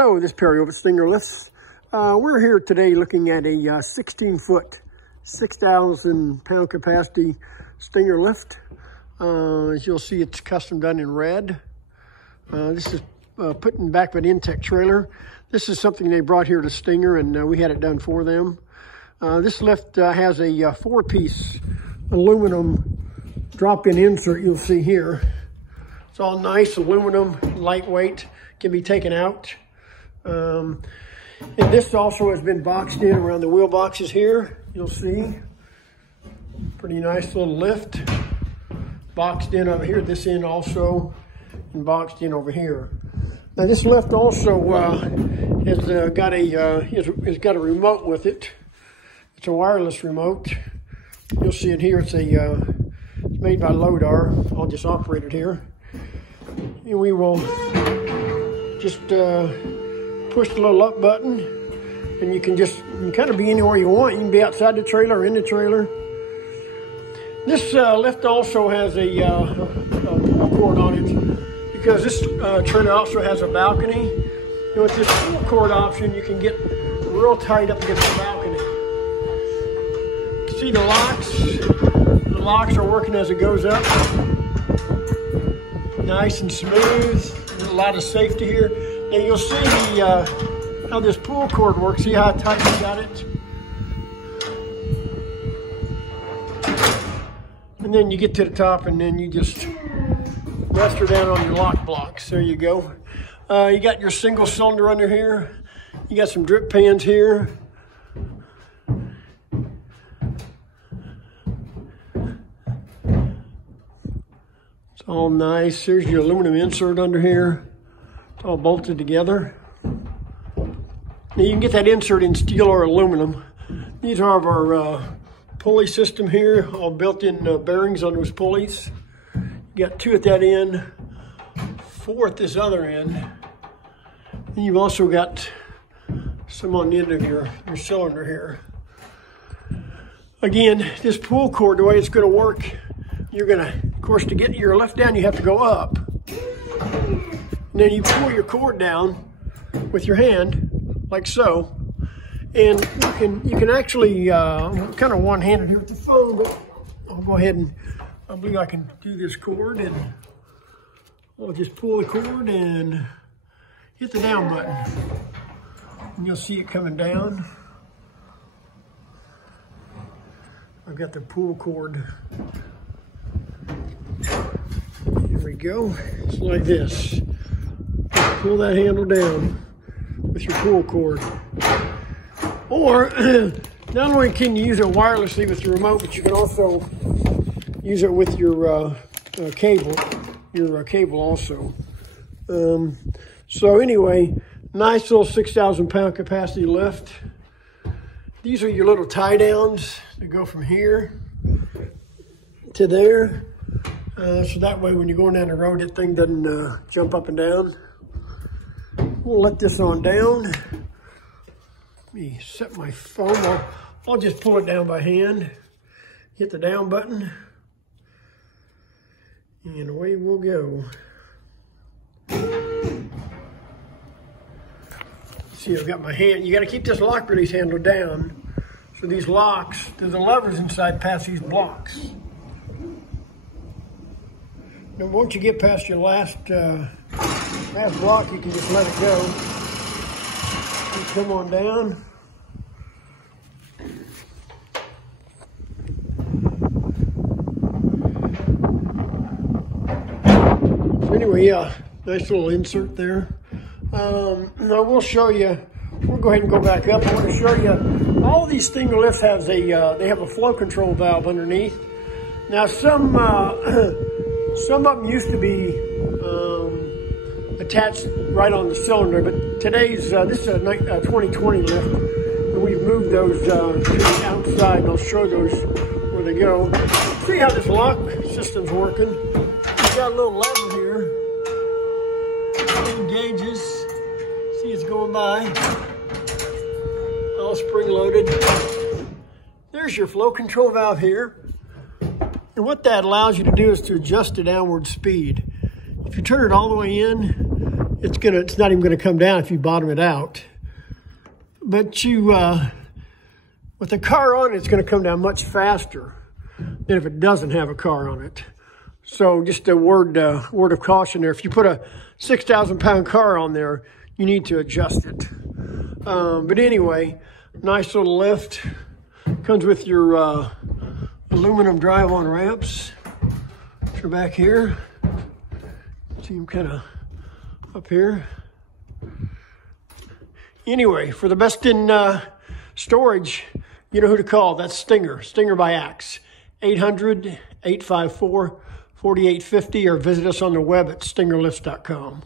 Hello, this is Perry over at Stinger Lifts. We're here today looking at a 16-foot, 6,000 pound capacity Stinger lift. As you'll see, it's custom done in red. This is put in the back of an Intech trailer. This is something they brought here to Stinger, and we had it done for them. This lift has a four-piece aluminum drop-in insert you'll see here. It's all nice aluminum, lightweight, can be taken out. And this also has been boxed in around the wheel boxes here. You'll see, pretty nice little lift. Boxed in over here, this end also, and boxed in over here. Now this lift also has got a remote with it. It's a wireless remote. You'll see it here. It's made by Lodar. I'll just operate it here. And we will just push the little up button, and you can kind of be anywhere you want. You can be outside the trailer or in the trailer. This lift also has a cord on it, because this trailer also has a balcony. And with this full cord option, you can get real tight up against the balcony. You can see the locks. The locks are working as it goes up. Nice and smooth. There's a lot of safety here. Now you'll see how this pull cord works. See how tight you got it? And then you get to the top, and then you just rest her down on your lock blocks. There you go. You got your single cylinder under here. You got some drip pans here. It's all nice. There's your aluminum insert under here. It's all bolted together. Now you can get that insert in steel or aluminum. These are our pulley system here, all built-in bearings on those pulleys. You got two at that end, four at this other end. And you've also got some on the end of your cylinder here. Again, this pull cord, the way it's going to work, you're going to, of course, to get your lift down, you have to go up. And then you pull your cord down with your hand, like so. And you can actually, I'm kind of one-handed here with the phone, but I'll go ahead and, I believe I can do this cord, and I'll just pull the cord and hit the down button. And you'll see it coming down. I've got the pull cord. Here we go. It's like this. Just pull that handle down with your pull cord. Or, not only can you use it wirelessly with your remote, but you can also use it with your cable also. So anyway, nice little 6,000 pound capacity lift. These are your little tie downs that go from here to there. So that way when you're going down the road, that thing doesn't jump up and down. We'll let this on down. Let me set my phone. I'll just pull it down by hand. Hit the down button. And away we'll go. See, I've got my hand. You got to keep this lock release handle down. So these locks, there's the levers inside past these blocks. Now once you get past your last block, you can just let it go. You come on down. So anyway, yeah, nice little insert there. Now we'll show you, we'll go ahead and go back up. I want to show you, all of these Stinger lifts have they have a flow control valve underneath. Now some of them used to be attached right on the cylinder, but today's, this is a 2020 lift, and we've moved those to the outside, and I'll show those where they go. See how this lock system's working. We've got a little lever here, gauges, see it's going by, all spring loaded. There's your flow control valve here. And what that allows you to do is to adjust the downward speed. If you turn it all the way in, it's not even gonna come down if you bottom it out. But with a car on it, it's gonna come down much faster than if it doesn't have a car on it. So just a word of caution there. If you put a 6,000 pound car on there, you need to adjust it. But anyway, nice little lift. Comes with your aluminum drive-on ramps. So back here, see them kind of up here. Anyway, for the best in storage, you know who to call. That's Stinger by Axe. 800-854-4850, or visit us on the web at stingerlifts.com.